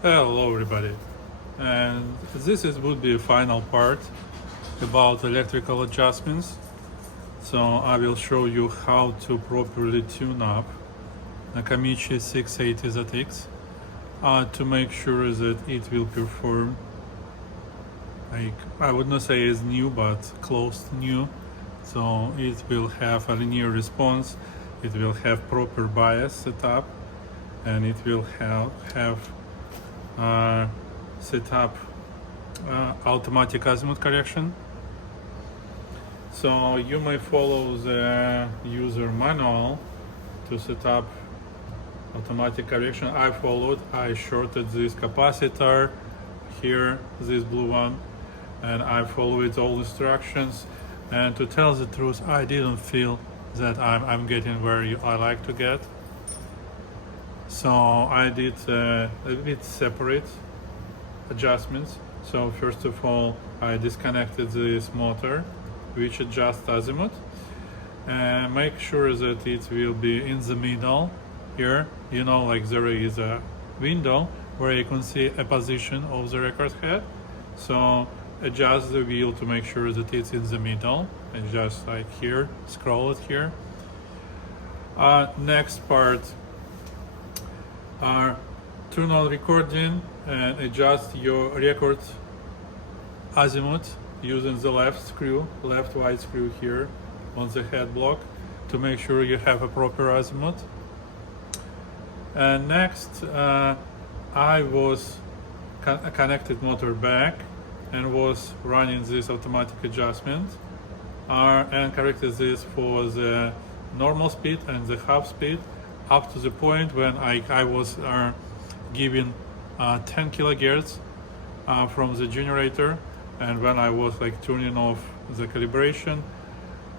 Hello everybody, and would be a final part about electrical adjustments. So I will show you how to properly tune up Nakamichi 680 ZX to make sure that it will perform, like, I would not say as new, but close to new. So it will have a linear response, it will have proper bias setup, and it will have set up automatic azimuth correction. So you may follow the user manual to set up automatic correction. I followed. I shorted this capacitor here, this blue one, and I followed all instructions. And to tell the truth, I didn't feel that I'm getting where I like to get. So I did a bit separate adjustments. So first of all, I disconnected this motor, which adjusts azimuth, and make sure that it will be in the middle here. You know, like there is a window where you can see a position of the record head. So adjust the wheel to make sure that it's in the middle, and just like here, scroll it here. Next part are turn on recording and adjust your record azimuth using the left wide screw here on the head block to make sure you have a proper azimuth. And next, I was connected motor back and was running this automatic adjustment and corrected this for the normal speed and the half speed up to the point when I was giving 10 kilohertz from the generator, and when I was like turning off the calibration,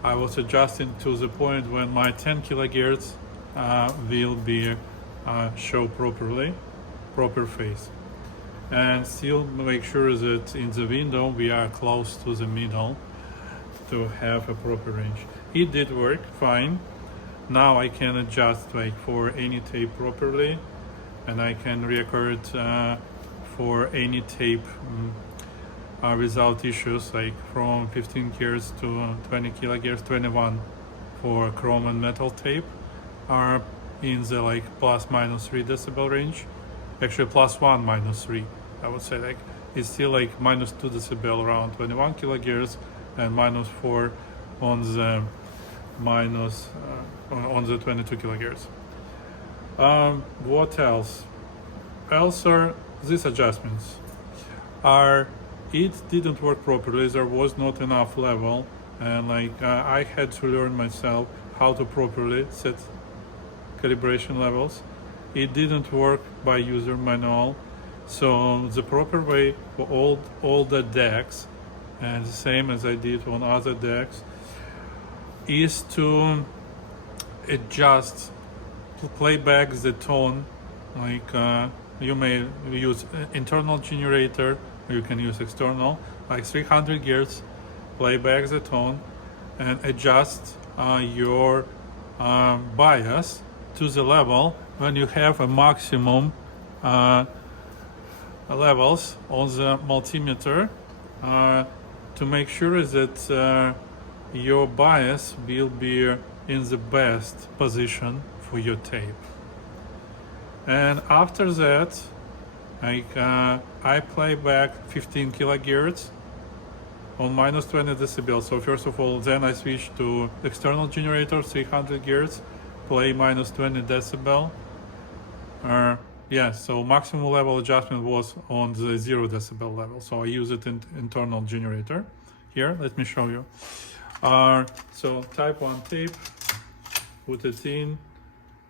I was adjusting to the point when my 10 kilohertz will be show proper phase, and still make sure that in the window we are close to the middle to have a proper range. It did work fine. Now I can adjust like for any tape properly, and I can record for any tape without issues, like from 15 kilohertz to 20 kilohertz, 21 for chrome and metal tape are in the like plus minus 3 decibel range. Actually plus 1 minus 3, I would say. Like it's still like minus 2 decibel around 21 kilohertz and minus 4 on the minus on the 22 kilohertz. What else? Also, these adjustments are, it didn't work properly. There was not enough level, and like I had to learn myself how to properly set calibration levels. It didn't work by user manual. So the proper way for all the decks, and the same as I did on other decks, is to adjust, to play back the tone. Like you may use internal generator, or you can use external, like 300 Hz, play back the tone and adjust your bias to the level when you have a maximum levels on the multimeter to make sure that your bias will be in the best position for your tape. And after that, I play back 15 kilohertz on minus 20 decibels. So first of all, then I switch to external generator, 300 Hz, play minus 20 decibel. So maximum level adjustment was on the 0 decibel level. So I use it in internal generator. Here, let me show you. So type 1 tape, put it in,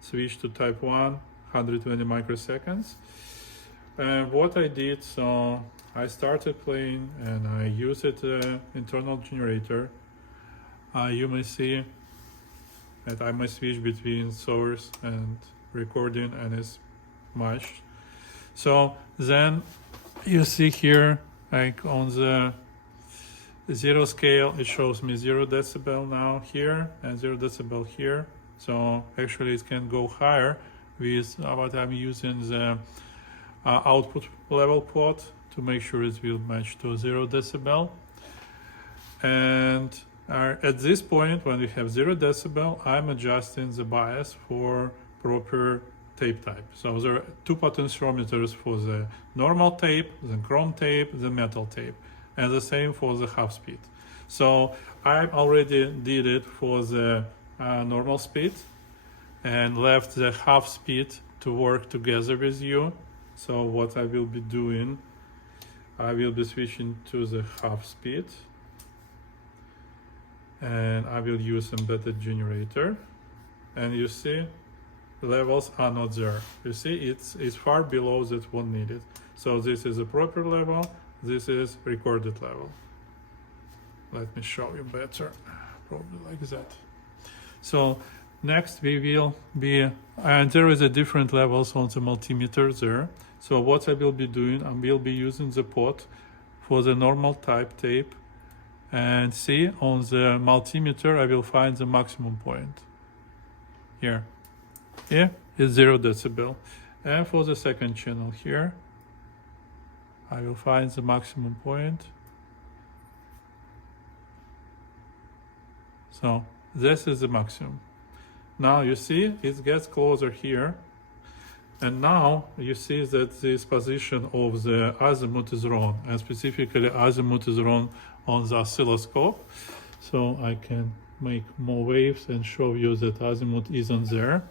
switch to type 1, 120 microseconds. And what I did, so I started playing and I used it internal generator. You may see that I may switch between source and recording, and it's matched. So then you see here, like on the 0 scale, it shows me 0 decibel now here and 0 decibel here. So actually it can go higher with what I'm using the output level plot to make sure it will match to 0 decibel. And at this point, when we have 0 decibel, I'm adjusting the bias for proper tape type. So there are two potentiometers for the normal tape, the chrome tape, the metal tape, and the same for the half speed. So I already did it for the normal speed and left the half speed to work together with you. So what I will be doing, I will be switching to the half speed, and I will use embedded generator, and you see the levels are not there. You see it's far below that one needed. So this is a proper level, this is recorded level. Let me show you better, probably like that. So next we will be, and there is a different levels on the multimeter there. So what I will be doing, I will be using the pot for the normal type tape, and see on the multimeter I will find the maximum point. Here is 0 decibel. And for the second channel here, I will find the maximum point. So this is the maximum. Now you see it gets closer here, and now you see that this position of the azimuth is wrong, and specifically azimuth is wrong on the oscilloscope. So I can make more waves and show you that azimuth isn't there.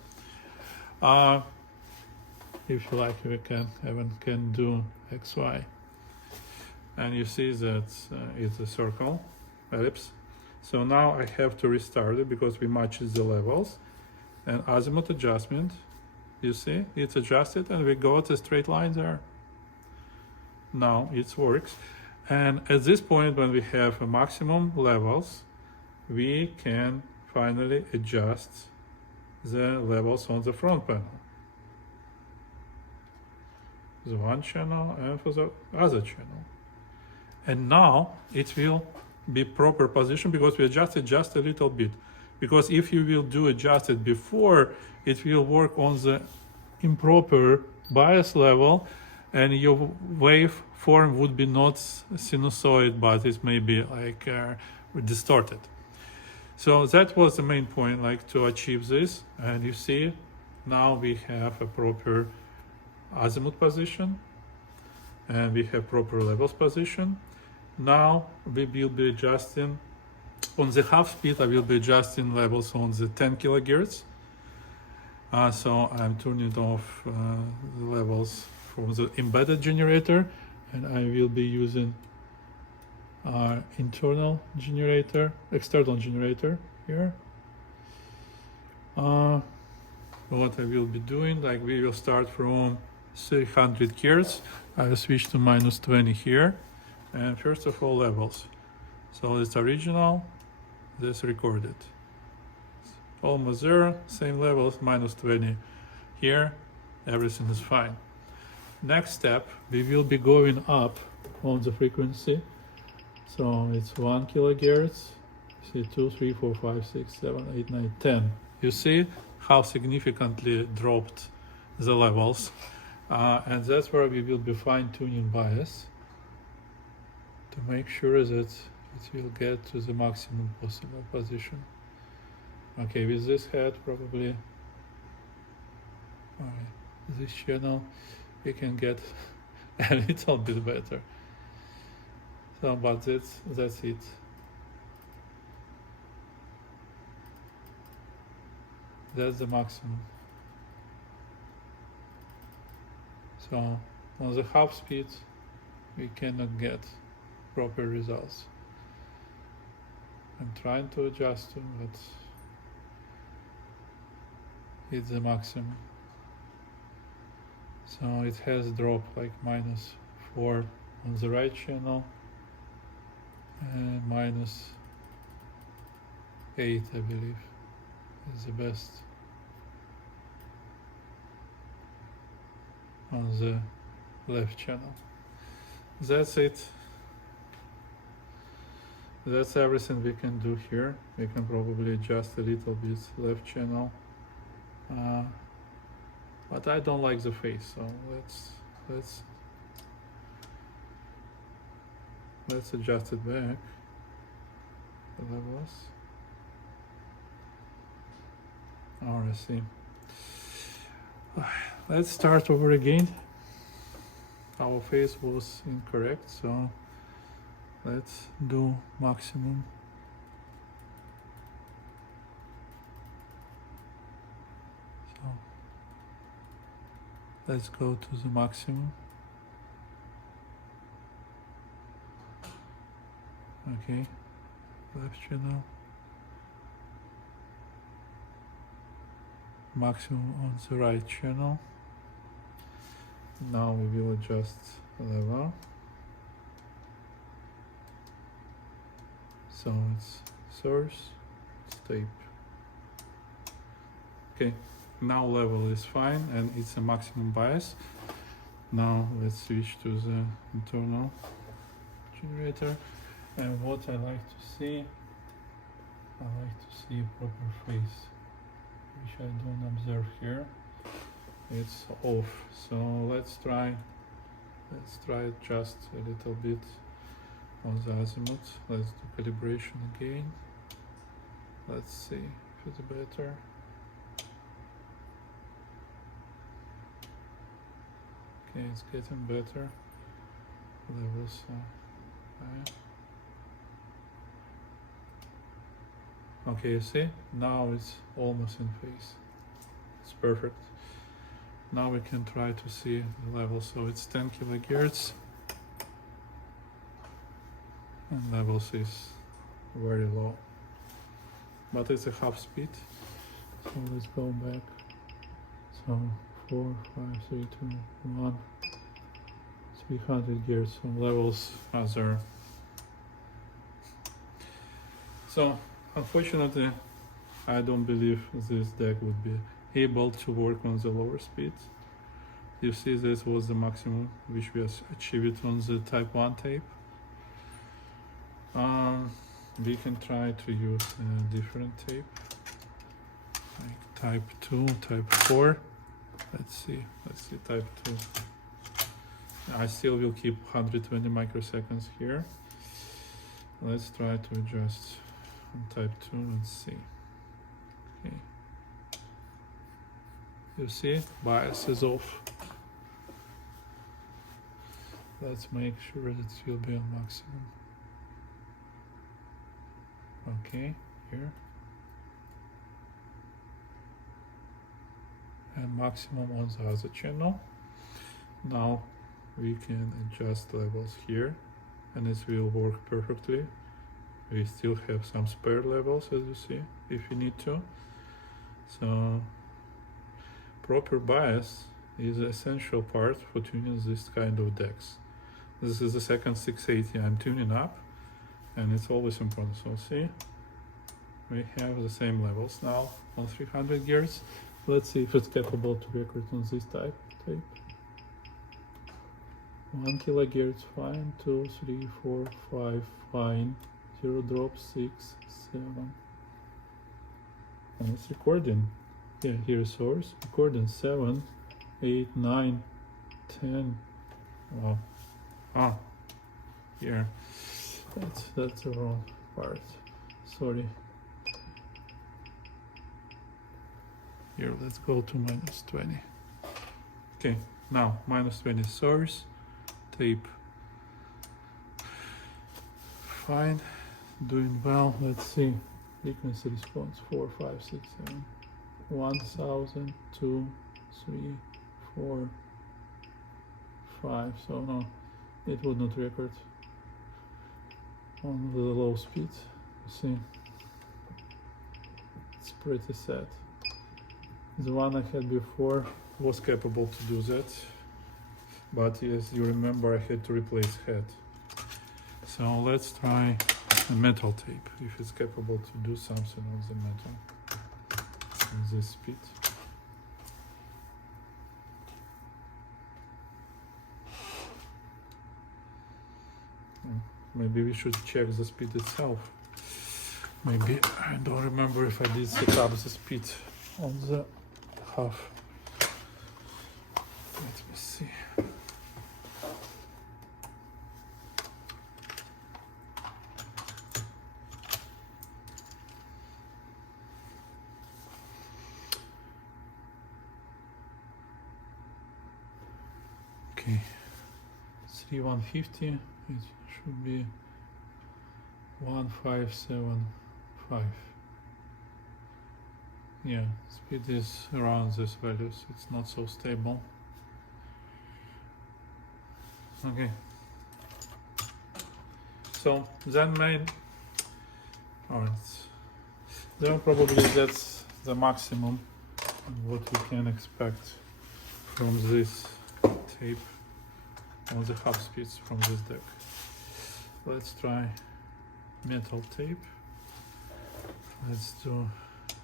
If you like, we can do XY, and you see that it's a circle, ellipse. So now I have to restart it because we matched the levels, and azimuth adjustment, you see it's adjusted and we got a straight line there. Now it works, and at this point when we have a maximum levels, we can finally adjust the levels on the front panel, the one channel and for the other channel. And now it will be proper position because we adjusted just a little bit. Because if you will do adjust it before, it will work on the improper bias level, and your wave form would be not sinusoid, but it may be like distorted. So that was the main point, like to achieve this. And you see, now we have a proper azimuth position, and we have proper levels position. Now we will be adjusting on the half speed. I will be adjusting levels on the 10 kilohertz. So I'm turning off the levels from the embedded generator, and I will be using our external generator here. What I will be doing, like we will start from 300 hertz. I will switch to -20 here, and first of all levels. So it's original, this recorded. Almost there, same levels, -20 here, everything is fine. Next step, we will be going up on the frequency. So it's 1 kilohertz, see 2, 3, 4, 5, 6, 7, 8, 9, 10. You see how significantly dropped the levels. And that's where we will be fine-tuning bias to make sure that it will get to the maximum possible position. Okay, with this head probably, this channel, we can get a little bit better. So, but that's it. That's the maximum. So on the half speed, we cannot get proper results. I'm trying to adjust them, but it's the maximum. So it has dropped like -4 on the right channel and -8, I believe, is the best on the left channel. That's it. That's everything we can do here. We can probably adjust a little bit left channel, but I don't like the face, so let's let's adjust it back. The levels. Oh, I see. Let's start over again. Our phase was incorrect, so let's do maximum. So let's go to the maximum. Okay, left channel. Maximum on the right channel. Now we will adjust the level. So it's source, it's tape. Okay, now level is fine and it's a maximum bias. Now let's switch to the internal generator. And what I like to see, proper phase, which I don't observe here. It's off. So let's try it just a little bit on the azimuth. Let's do calibration again. Let's see if it's better. Okay, it's getting better. Levels high. Okay, you see? Now it's almost in phase. It's perfect. Now we can try to see the level. So it's 10 kilohertz. And levels is very low. But it's a half speed. So let's go back. So 4, 5, 3, 2, 1. 300 hertz. Some levels are there. So unfortunately, I don't believe this deck would be able to work on the lower speeds. You see, this was the maximum which we achieved on the type 1 tape. We can try to use a different tape, like type 2, type 4. Let's see type 2. I still will keep 120 microseconds here. Let's try to adjust on type 2 and see. Okay. You see, bias is off. Let's make sure that it will be on maximum. Okay, here. And maximum on the other channel. Now we can adjust levels here and it will work perfectly. We still have some spare levels, as you see, if you need to. So proper bias is an essential part for tuning this kind of decks. This is the second 680 I'm tuning up, and it's always important. So see, we have the same levels now on 300 gears. Let's see if it's capable to record on this type tape. 1 kilohertz, fine. 2, 3, 4, 5, fine. 0 drop, 6, 7. And it's recording. Yeah, here is source. Recording 7, 8, 9, 10. Wow. Ah, here. That's the wrong part. Sorry. Here, let's go to -20. Okay, now -20 source, tape. Fine, doing well. Let's see. Frequency response 4, 5, 6, 7. 1000, 2, 3, 4, 5. So no, it would not record on the low speed. You see, it's pretty sad. The one I had before was capable to do that, but as you remember, I had to replace head. So let's try a metal tape, if it's capable to do something on the metal on this speed. Maybe we should check the speed itself. Maybe, I don't remember if I did set up the speed on the half. Let me see. Okay, 3150, it should be 1575. Yeah, speed is around these values, it's not so stable. Okay, so then alright, then probably that's the maximum what we can expect from this tape on the half speeds from this deck. Let's try metal tape. Let's do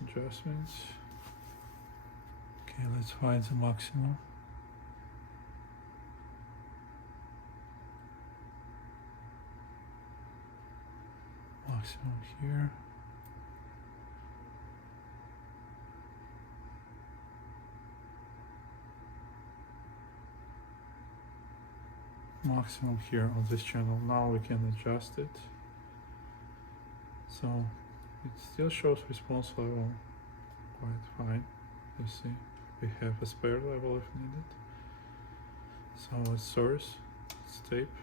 adjustments. Okay, let's find the maximum. Maximum here. Maximum here on this channel. Now we can adjust it. So it still shows response level quite fine. You see, we have a spare level if needed. So it's source, it's tape.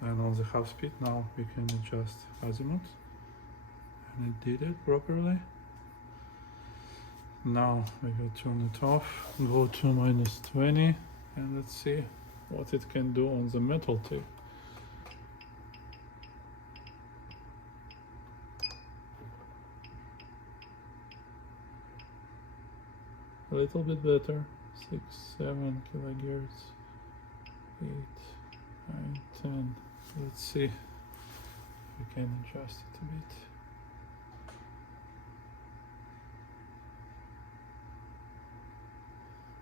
And on the half speed now we can adjust azimuth. And it did it properly. Now we will turn it off, go to -20, and let's see what it can do on the metal tape. A little bit better, 6, 7 kilohertz, 8, 9, 10. Let's see if we can adjust it a bit.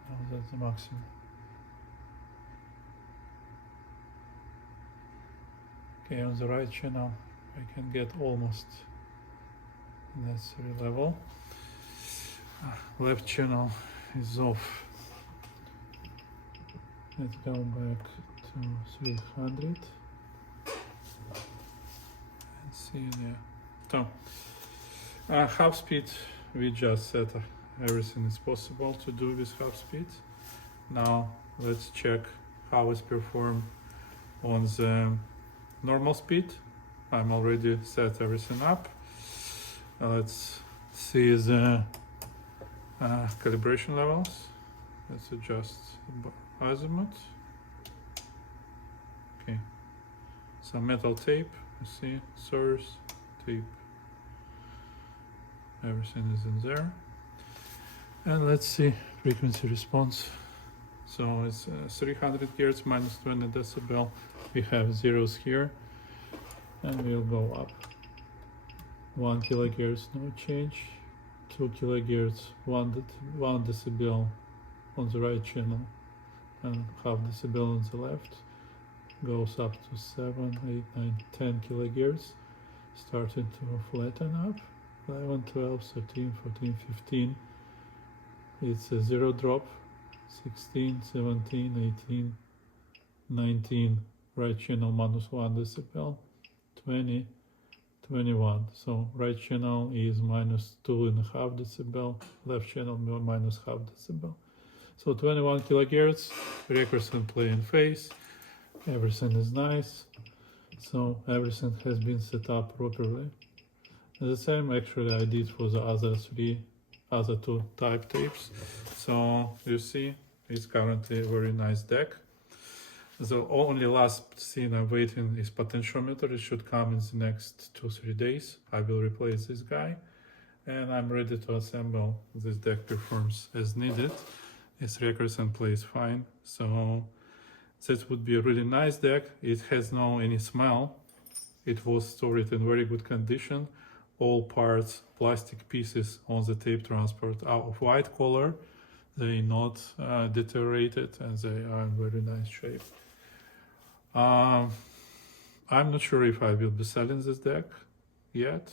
Now that's the maximum. Okay, on the right channel I can get almost necessary level. Left channel is off. Let's go back to 300 and see there. So, half speed, we just said everything is possible to do with half speed. Now let's check how it's performed on the normal speed. I'm already set everything up. Let's see the calibration levels. Let's adjust azimuth. Okay, some metal tape, you see, source, tape, everything is in there. And let's see frequency response. So it's 300 Hz minus 20 decibel. We have zeros here, and we'll go up. 1 kilohertz, no change. 2 kilohertz, 1 decibel on the right channel, and half decibel on the left. Goes up to 7, 8, 9, 10 kilohertz, starting to flatten up. 11, 12, 13, 14, 15. It's a zero drop. 16, 17, 18, 19. Right channel minus 1 decibel. 20, 21. So right channel is minus 2.5 decibel. Left channel minus half decibel. So 21 kilohertz. Records can play in phase. Everything is nice. So everything has been set up properly. And the same actually I did for the other two type tapes. So you see, it's currently a very nice deck. The only last thing I'm waiting is potentiometer. It should come in the next 2-3 days. I will replace this guy, and I'm ready to assemble. This deck performs as needed. It records and plays fine. So that would be a really nice deck. It has no any smell. It was stored in very good condition. All parts, plastic pieces on the tape transport are of white color. They're not deteriorated, and they are in very nice shape. I'm not sure if I will be selling this deck yet.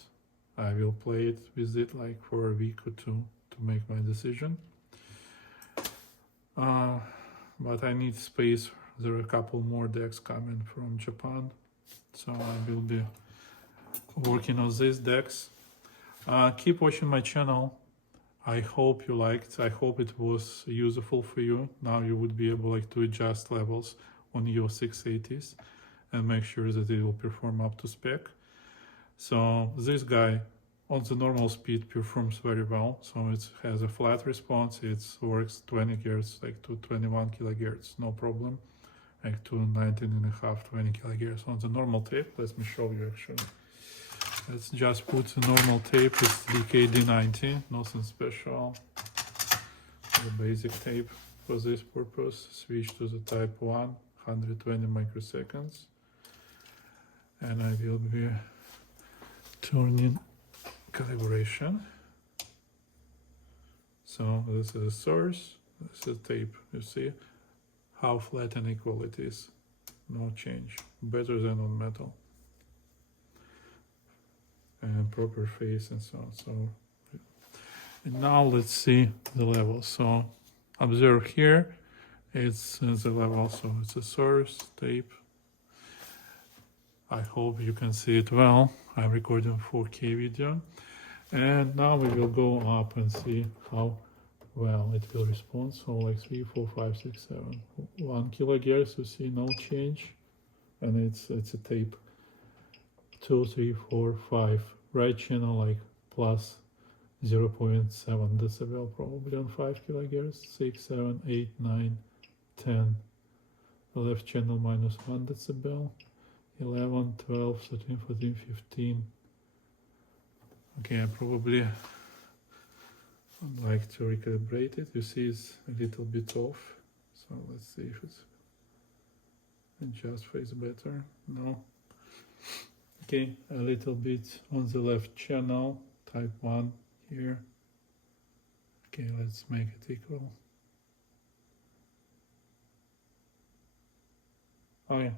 I will play it with it like for a week or two to make my decision. But I need space. There are a couple more decks coming from Japan, so I will be working on these decks. Keep watching my channel. I hope you liked. I hope it was useful for you. Now you would be able to adjust levels on your 680s and make sure that it will perform up to spec. So this guy on the normal speed performs very well. So it has a flat response. It works 20 Hz to 21 kilohertz, no problem. To 19.5, 20 kilohertz on the normal tape. Let me show you actually. Let's just put the normal tape. It's DKD90, nothing special. The basic tape for this purpose. Switch to the type 1, 120 microseconds. And I will be turning calibration. So this is the source, this is the tape. You see how flat and equal it is. No change. Better than on metal. And proper phase and so on. So, and now let's see the level. So observe here, it's the level. So it's a source tape. I hope you can see it well. I'm recording 4K video. And now we will go up and see how well it will respond. So 3, 4, 5, 6, 7. 1 kilohertz, you see no change. And it's a tape. 2, 3, 4, 5. Right channel plus 0.7 decibel probably on 5 kilohertz. 6, 7, 8, 9, 10. The left channel minus 1 decibel. 11, 12, 13, 14, 15. Okay, I probably would like to recalibrate it. You see it's a little bit off. So let's see if it's adjust phase better. No. Okay, a little bit on the left channel, type 1 here. Okay, let's make it equal. Oh yeah.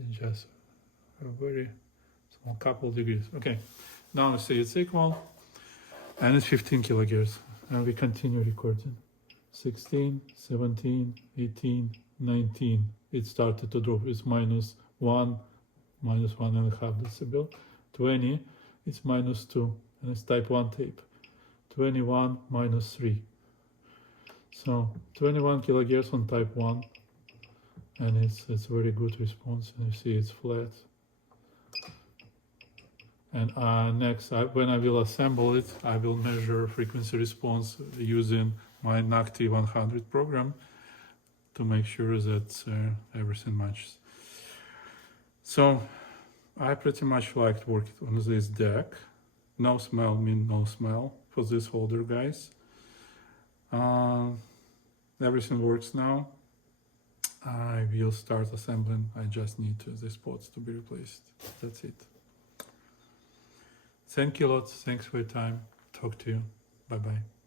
It's just a very small couple degrees. Okay, now we see it's equal. And it's 15 kilohertz. And we continue recording. 16, 17, 18, 19. It started to drop. It's minus 1, minus 1.5 decibel. 20, it's minus 2. And it's type 1 tape. 21, minus 3. So 21 kilohertz on type 1. And it's very good response. And you see it's flat. And next, when I will assemble it, I will measure frequency response using my NACT 100 program to make sure that everything matches. So I pretty much liked working on this deck. No smell means no smell for this holder, guys. Everything works now. I will start assembling. I just need these spots to be replaced. That's it. Thank you a lot. Thanks for your time. Talk to you. Bye-bye.